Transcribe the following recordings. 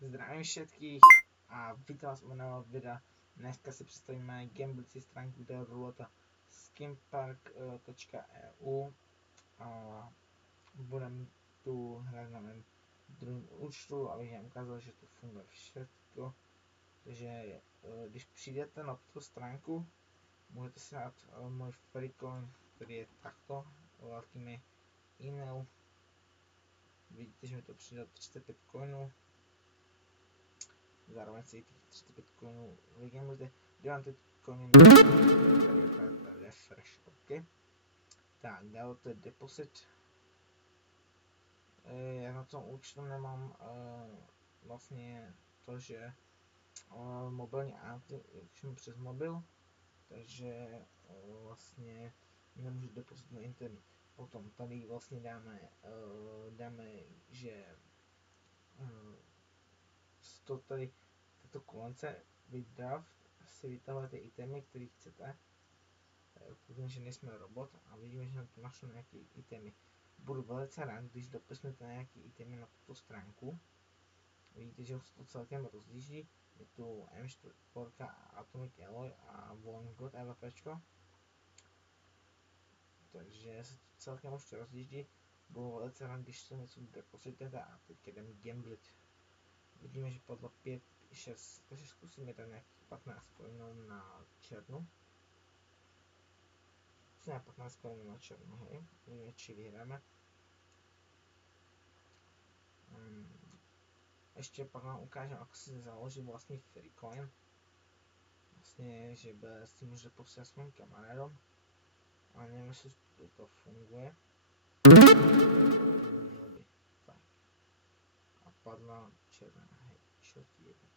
Zdravím všetkých a vítam vás u nového videa. Dneska si představíme gamblecí stránku, kde je ruleta skimpark.eu a budem tu hrát na mém druhém účtu, abych vám ukázal, že tu funguje všechno. Takže když přijdete na tuto stránku, můžete si dát můj free coin, který je takto velkými e-mail. Vidíte, že mi to přidá 35 coinů. Zároveň si těch 35 coinů vygamujete, dělám ty coiny na refresh, ok. Tak, dále to je deposit. Já na tom účtu nemám vlastně to, že mobilní application přes mobil, takže vlastně nemůžu deposit na internet. Potom tady vlastně dáme že to tady této kolonce withdraft si vytahujete itemy, které chcete. Protože že nejsme robot a vidíme, že nám tu našlo nějaké itemy. Budu velice rád, když dopisnete nějaké itemy na tuto stránku. Vidíte, že se to celkem rozlíží. Je tu M4 Atomic Alloy a One God LFčko. Takže se to celkem už rozlíží. Budu velice rád, když se něco depositujete a teď jdeme gamblit. Vidíme, že padlo 5, 6, takže zkusíme dát nějakých 15 coinů na černu. Zkusíme 15 coinů na černu, hej. Uvidíme, či vyhráme. Ještě pak vám ukážem, ako si založit vlastní free coin. Vlastně, že s tím můžete posílat svým kamarádom. Ale nevím, jestli to funguje. Mělo by. Tak. A padla červená, hej, čo ti jebe.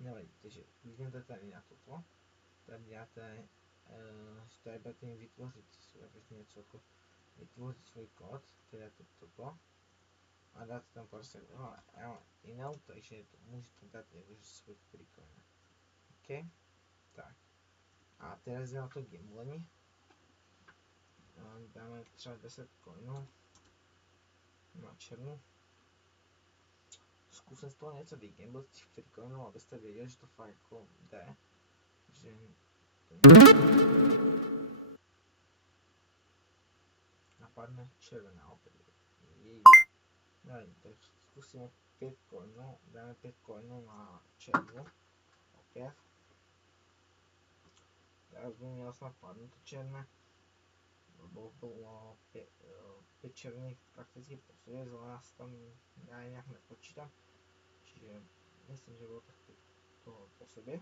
Nevadí, takže kliknete tady na toto. Tady dáte, tady budete jim vytvořit něco jako vytvořit svůj kód, tedy dáte toto. A dáte tam prostě e-mail, takže to můžete dát jakože svůj free coin. OK? Tak. A teraz na to gamblení. Dáme třeba 10 coinů na černu. Zkusím z toho něco vygamblit, těch free coinů, abyste věděli, že to fakt jako jde. Že napadne červená opět. Nevím, tak zkusíme 5 coinů, dáme 5 coinů na černu. Opět. Teraz by mělo snad padnout to černé. Bylo 5 červených prakticky po sobě, zelená se tam já nějak nepočítám. Čiže myslím, že bylo tak 5 toho po sobě.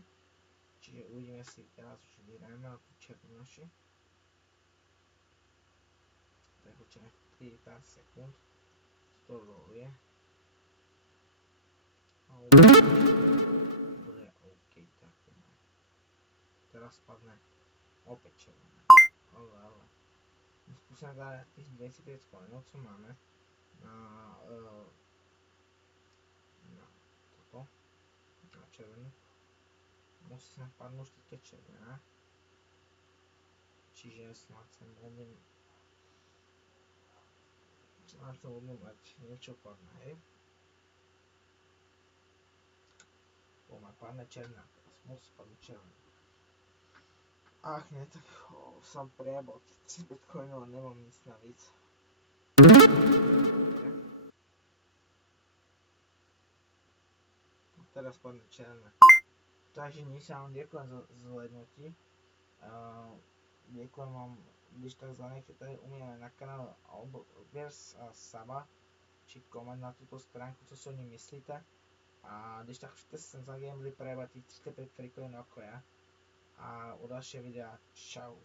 Čiže uvidíme, jestli teraz už vyhráme na tu černou naši. Tak počkáme 3 pár sekund. To roluje. Bude OK, tak teraz spadne opět červená. Ale. Zkusíme dát těch 25 coinů, co máme na toto, na červenou. Musí se napadnout teďka červená. Čiže snad se můžeme mať niečo padne, hej. Má padne černá, teraz musí padnúť červená. Ach ne, tak som prijebal 35 coinov, nemám nic navíc. Teraz padne černá. Takže Nissan, ďakujem za zhlédnutí. Ďakujem vám, když tak zanechte tady u mě na kanále odběr a saba, či koment na tuto stránku, co si o ní myslíte. A když tak chcete sem za Gambly prejebať tých 35 free coinů ako ja. A u dalšího videa, čau.